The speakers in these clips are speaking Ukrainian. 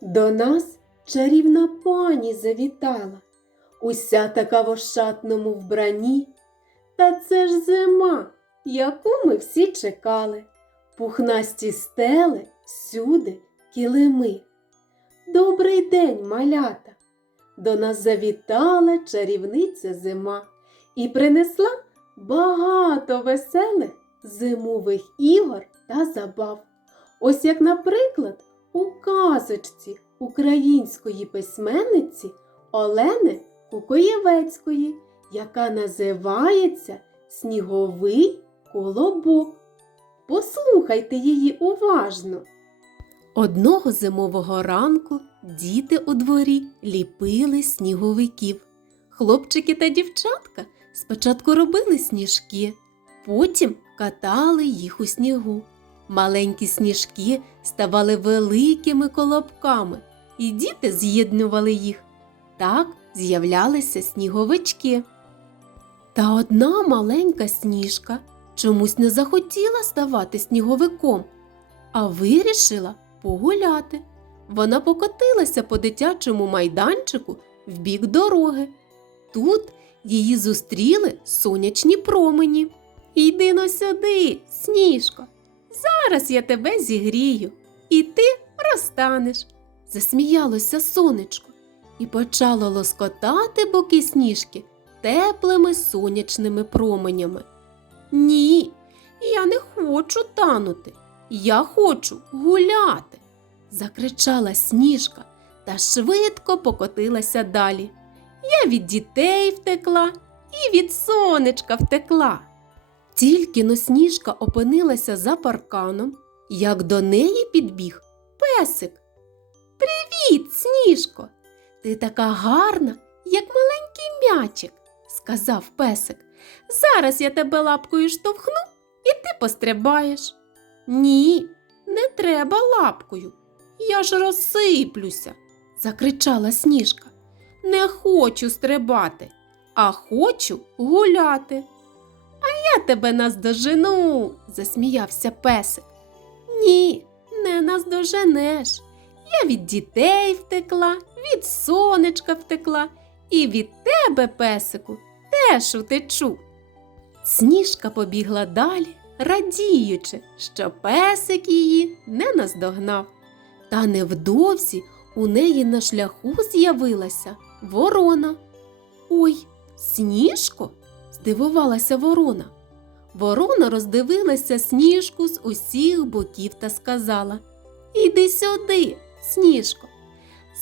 До нас чарівна пані завітала, уся така в ошатному вбранні. Та це ж зима, яку ми всі чекали. Пухнасті стели всюди килими. Добрий день, малята! До нас завітала чарівниця зима і принесла багато веселих зимових ігор та забав. Ось як, наприклад, у казочці української письменниці Олени Кукоєвецької, яка називається Сніговий колобок. Послухайте її уважно. Одного зимового ранку діти у дворі ліпили сніговиків. Хлопчики та дівчатка спочатку робили сніжки, потім катали їх у снігу. Маленькі сніжки ставали великими колобками, і діти з'єднували їх. Так з'являлися сніговички. Та одна маленька сніжка чомусь не захотіла ставати сніговиком, а вирішила погуляти. Вона покотилася по дитячому майданчику в бік дороги. Тут її зустріли сонячні промені. Йди но сюди, сніжко. Зараз я тебе зігрію, і ти розтанеш. Засміялося сонечко і почало лоскотати боки сніжки теплими сонячними променями. Ні, я не хочу танути. Я хочу гуляти. закричала сніжка та швидко покотилася далі. Я від дітей втекла і від сонечка втекла. Тільки но сніжка опинилася за парканом, як до неї підбіг песик. Привіт, сніжко! Ти така гарна, як маленький м'ячик, сказав песик. Зараз я тебе лапкою штовхну, і ти пострибаєш. Ні, не треба лапкою. Я ж розсиплюся, закричала сніжка. Не хочу стрибати, а хочу гуляти. А я тебе наздожену, засміявся песик. Ні, не наздоженеш. Я від дітей втекла, від сонечка втекла, і від тебе, песику, теж утечу. Сніжка побігла далі, радіючи, що песик її не наздогнав. Та невдовзі у неї на шляху з'явилася ворона. Ой, сніжко? Здивувалася ворона. Ворона роздивилася сніжку з усіх боків та сказала Іди сюди, сніжко.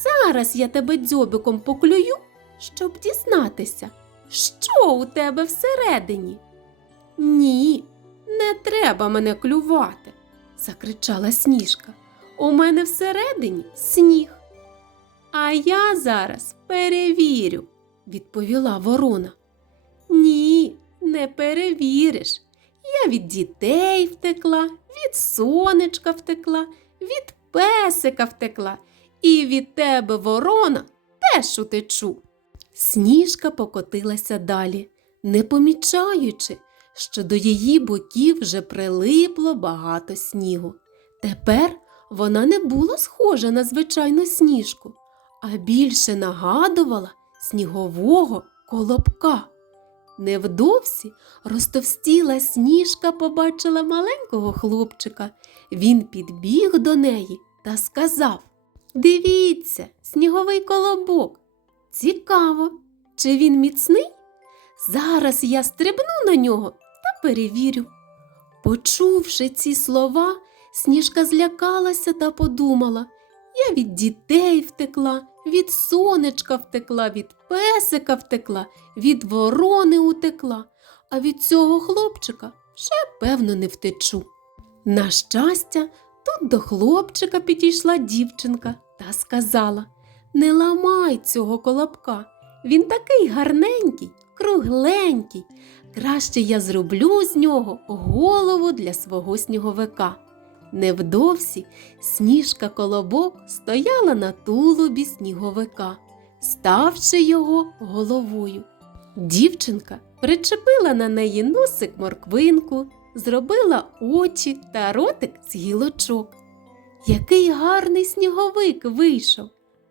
Зараз я тебе дзьобиком поклюю, щоб дізнатися, що у тебе всередині. Ні, не треба мене клювати, закричала сніжка. У мене всередині сніг. А я зараз перевірю, відповіла ворона. Не перевіриш. Я від дітей втекла, від сонечка втекла, від песика втекла, і від тебе, ворона, теж утечу. Сніжка покотилася далі, не помічаючи, що до її боків вже прилипло багато снігу. Тепер вона не була схожа на звичайну сніжку, а більше нагадувала снігового колобка. Невдовзі розтовстіла сніжка побачила маленького хлопчика. Він підбіг до неї та сказав Дивіться, сніговий колобок. Цікаво, чи він міцний? Зараз я стрибну на нього та перевірю. Почувши ці слова, сніжка злякалася та подумала я від дітей втекла, від сонечка втекла, від песика втекла, від ворони утекла, а від цього хлопчика вже, певно, не втечу. На щастя, тут до хлопчика підійшла дівчинка та сказала Не ламай цього колобка. Він такий гарненький, кругленький. Краще я зроблю з нього голову для свого сніговика. Невдовзі сніжка колобок стояла на тулубі сніговика, ставши його головою. Дівчинка причепила на неї носик морквинку, зробила очі та ротик з гілочок. Який гарний сніговик вийшов,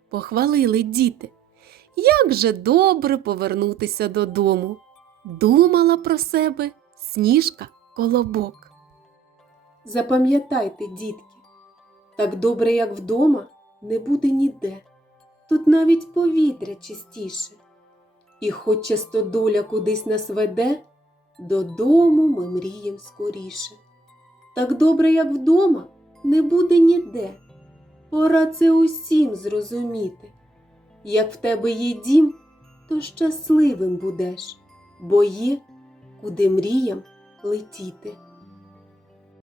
похвалили діти. Як же добре повернутися додому. Думала про себе сніжка колобок. Запам'ятайте, дітки, так добре, як вдома, не буде ніде. Тут навіть повітря чистіше. І хоч часто доля кудись нас веде, додому ми мрієм скоріше. Так добре, як вдома, не буде ніде. Пора це усім зрозуміти. Як в тебе є дім, то щасливим будеш, бо є куди мріям летіти.